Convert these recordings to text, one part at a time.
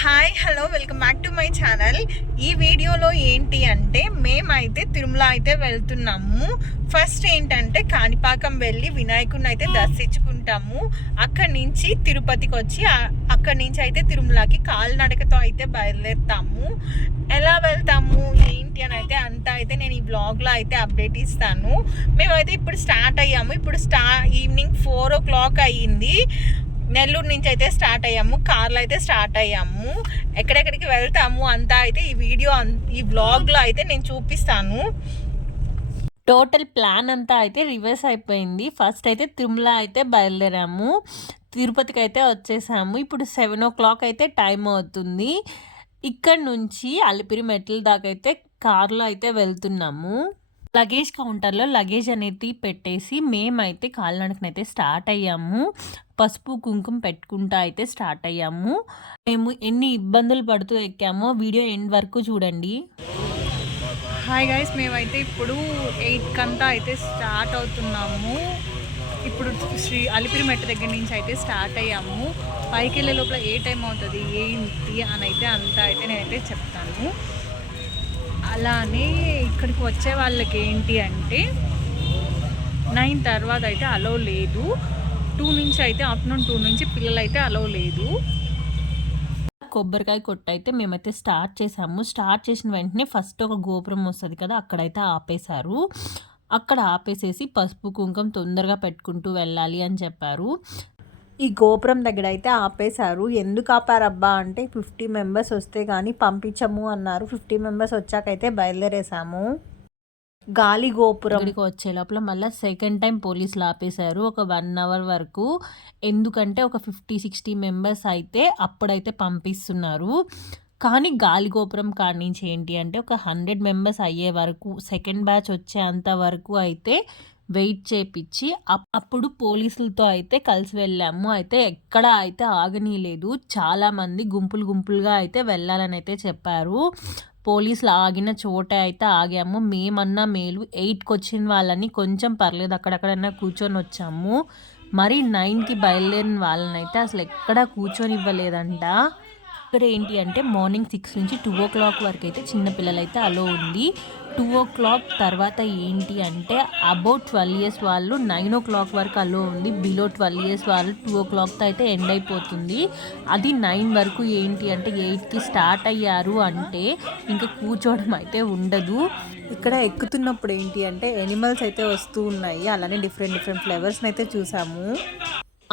Hi hello welcome back to my channel ఈ వీడియోలో ఏంటి అంటే మేమైతే తిరుమల అయితే వెళ్తున్నాము. ఫస్ట్ ఏంటంటే కాణిపాకం వెళ్ళి వినాయకుడిని అయితే దర్శించుకుంటాము. అక్కడి నుంచి తిరుపతికి వచ్చి అక్కడి నుంచి అయితే తిరుమలకి కాలినడకతో అయితే బయలుదేరుతాము. ఎలా వెళ్తాము ఏంటి అని అయితే అంతా అయితే నేను ఈ బ్లాగ్లో అయితే అప్డేట్ ఇస్తాను. మేమైతే ఇప్పుడు స్టార్ట్ అయ్యాము. ఇప్పుడు స్టా ఈవినింగ్ ఫోర్ ఓ క్లాక్ అయ్యింది. నెల్లూరు నుంచి అయితే స్టార్ట్ అయ్యాము కార్లో అయితే స్టార్ట్ అయ్యాము. ఎక్కడెక్కడికి వెళ్తాము అంతా అయితే ఈ వీడియో ఈ బ్లాగ్లో అయితే నేను చూపిస్తాను. టోటల్ ప్లాన్ అంతా అయితే రివర్స్ అయిపోయింది. ఫస్ట్ అయితే తిరుమల అయితే బయలుదేరాము. తిరుపతికి అయితే వచ్చేసాము. ఇప్పుడు సెవెన్ ఓ క్లాక్ అయితే టైం అవుతుంది. ఇక్కడ నుంచి అలిపిరి మెట్ల దాకా అయితే కార్లో అయితే వెళ్తున్నాము. లగేజ్ కౌంటర్లో లగేజ్ అనేది పెట్టేసి మేమైతే కాలినడకనైతే స్టార్ట్ అయ్యాము. పసుపు కుంకుమ పెట్టుకుంటా అయితే స్టార్ట్ అయ్యాము. మేము ఎన్ని ఇబ్బందులు పడుతూ ఎక్కామో వీడియో ఎండ్ వరకు చూడండి. హాయ్ గైస్ మేమైతే ఇప్పుడు ఎయిట్ కంతా అయితే స్టార్ట్ అవుతున్నాము. ఇప్పుడు శ్రీ అలిపిరి మెట్ట దగ్గర నుంచి అయితే స్టార్ట్ అయ్యాము. పైకి వెళ్ళే లోపల ఏ టైం అవుతుంది ఏంటి అని అయితే అంతా అయితే నేనైతే చెప్తాను. అలానే ఇక్కడికి వచ్చే వాళ్ళకి ఏంటి అంటే నైన్ తర్వాత అయితే అలో లేదు. టూ నుంచి అయితే ఆఫ్టర్నూన్ టూ నుంచి పిల్లలు అయితే అలో లేదు. కొబ్బరికాయ కొట్టు అయితే మేమైతే స్టార్ట్ చేసాము. స్టార్ట్ చేసిన వెంటనే ఫస్ట్ ఒక గోపురం వస్తుంది కదా అక్కడైతే ఆపేశారు. అక్కడ ఆపేసేసి పసుపు కుంకుమ తొందరగా పెట్టుకుంటూ వెళ్ళాలి అని చెప్పారు. ఈ గోపురం దగ్గర అయితే ఆపేశారు. ఎందుకు ఆపారబ్బా అంటే ఫిఫ్టీ మెంబర్స్ వస్తే కానీ పంపించము అన్నారు. ఫిఫ్టీ మెంబర్స్ వచ్చాకైతే బయలుదేరేసాము గాలి గోపురం. ఇక్కడికి వచ్చే లోపల మళ్ళీ సెకండ్ టైం పోలీసులు ఆపేశారు. ఒక వన్ అవర్ వరకు. ఎందుకంటే ఒక ఫిఫ్టీ సిక్స్టీ మెంబర్స్ అయితే అప్పుడైతే పంపిస్తున్నారు. కానీ గాలి గోపురం కాడి నుంచి ఏంటి అంటే ఒక హండ్రెడ్ మెంబర్స్ అయ్యే వరకు సెకండ్ బ్యాచ్ వచ్చేంత వరకు అయితే వెయిట్ చేపించి అప్- అప్పుడు పోలీసులతో అయితే కలిసి వెళ్ళాము. అయితే ఎక్కడ అయితే ఆగనీయలేదు. చాలామంది గుంపులు గుంపులుగా అయితే వెళ్ళాలని అయితే చెప్పారు. పోలీసులు ఆగిన చోట అయితే ఆగాము. మేమన్నా మేలు ఎయిట్కి వచ్చిన వాళ్ళని కొంచెం పర్లేదు. అక్కడక్కడన్నా కూర్చొని వచ్చాము. మరి నైన్కి బయలుదేరిన వాళ్ళని అయితే అసలు ఎక్కడా కూర్చొని ఇవ్వలేదంట. ఇక్కడ ఏంటి అంటే మార్నింగ్ సిక్స్ నుంచి టూ ఓ క్లాక్ వరకు అయితే చిన్నపిల్లలైతే అలో ఉంది. టూ ఓ క్లాక్ తర్వాత ఏంటి అంటే అబౌట్ ట్వెల్వ్ ఇయర్స్ వాళ్ళు నైన్ ఓ క్లాక్ వరకు అలో ఉంది. బిలో ట్వెల్వ్ ఇయర్స్ వాళ్ళు టూ ఓ క్లాక్తో అయితే ఎండ్ అయిపోతుంది. అది నైన్ వరకు ఏంటి అంటే ఎయిట్కి స్టార్ట్ అయ్యారు అంటే ఇంకా కూర్చోవడం అయితే ఉండదు. ఇక్కడ ఎక్కుతున్నప్పుడు ఏంటి అంటే ఎనిమల్స్ అయితే వస్తూ ఉన్నాయి. అలానే డిఫరెంట్ డిఫరెంట్ ఫ్లేవర్స్ని అయితే చూసాము.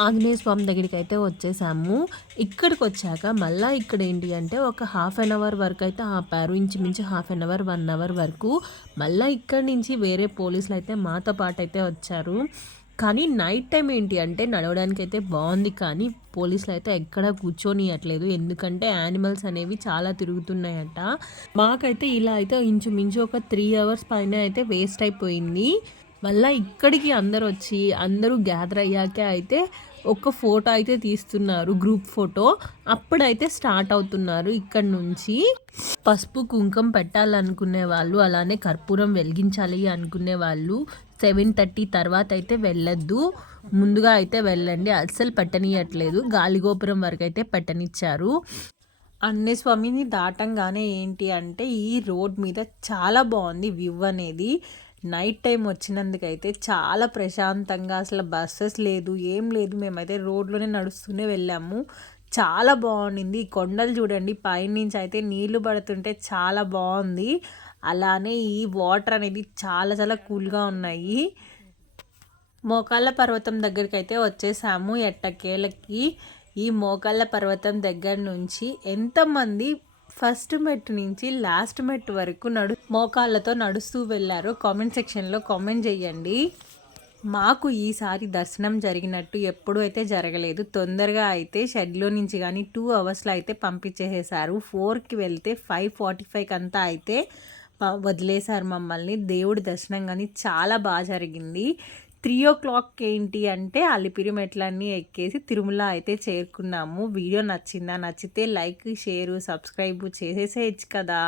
ఆంజనేయ స్వామి దగ్గరికి అయితే వచ్చేసాము. ఇక్కడికి వచ్చాక మళ్ళీ ఇక్కడ ఏంటి అంటే ఒక హాఫ్ అన్ అవర్ వరకు అయితే ఆపారు ఇంచుమించు half an hour one hour వరకు మళ్ళీ ఇక్కడి నుంచి వేరే పోలీసులు అయితే మాతో పాటు అయితే వచ్చారు. కానీ నైట్ టైం ఏంటి అంటే నడవడానికి అయితే బాగుంది కానీ పోలీసులు అయితే ఎక్కడ కూర్చొనియట్లేదు. ఎందుకంటే యానిమల్స్ అనేవి చాలా తిరుగుతున్నాయట. మాకైతే ఇలా అయితే ఇంచుమించు ఒక త్రీ అవర్స్ పైన అయితే వేస్ట్ అయిపోయింది. మళ్ళీ ఇక్కడికి అందరు వచ్చి అందరూ గ్యాదర్ అయ్యాకే అయితే ఒక ఫోటో అయితే తీస్తున్నారు గ్రూప్ ఫోటో అప్పుడైతే స్టార్ట్ అవుతున్నారు ఇక్కడ నుంచి. పసుపు కుంకం పెట్టాలనుకునే వాళ్ళు అలానే కర్పూరం వెలిగించాలి అనుకునే వాళ్ళు సెవెన్ థర్టీ తర్వాత అయితే వెళ్ళొద్దు. ముందుగా అయితే వెళ్ళండి. అస్సలు పెట్టనియట్లేదు. గాలిగోపురం వరకు అయితే పెట్టనిచ్చారు. అన్నస్వామిని దాటంగానే ఏంటి అంటే ఈ రోడ్ మీద చాలా బాగుంది వ్యూ అనేది. నైట్ టైం వచ్చినందుకైతే చాలా ప్రశాంతంగా అసలు బస్సెస్ లేదు ఏం లేదు. మేమైతే రోడ్లోనే నడుస్తూనే వెళ్ళాము. చాలా బాగుండింది. ఈ కొండలు చూడండి పైనుంచి అయితే నీళ్ళు పడుతుంటే చాలా బాగుంది. అలానే ఈ వాటర్ అనేది చాలా చాలా కూల్గా ఉన్నాయి. మోకాళ్ళ పర్వతం దగ్గరికి అయితే వచ్చేసాము ఎట్టకేలకి. ఈ మోకాళ్ళ పర్వతం దగ్గర నుంచి ఎంతమంది ఫస్ట్ మెట్ నుంచి లాస్ట్ మెట్ వరకు నడు మోకాళ్ళతో నడుస్తూ వెళ్ళారో. కామెంట్ సెక్షన్లో కామెంట్ చేయండి. మాకు ఈసారి దర్శనం జరిగినట్టు ఎప్పుడూ అయితే జరగలేదు. తొందరగా అయితే షెడ్లో నుంచి కానీ టూ అవర్స్లో అయితే పంపించేసేసారు. ఫోర్కి వెళ్తే ఫైవ్ ఫార్టీ ఫైవ్కి అంతా అయితే వదిలేశారు మమ్మల్ని. దేవుడి దర్శనం కానీ చాలా బాగా జరిగింది. త్రీ ఓ క్లాక్ ఏంటి అంటే అలిపిరి మెట్లన్నీ ఎక్కేసి తిరుమల అయితే చేరుకున్నాము. వీడియో నచ్చిందా? నచ్చితే లైక్ షేర్ సబ్స్క్రైబ్ చేసేసేయచ్చు కదా.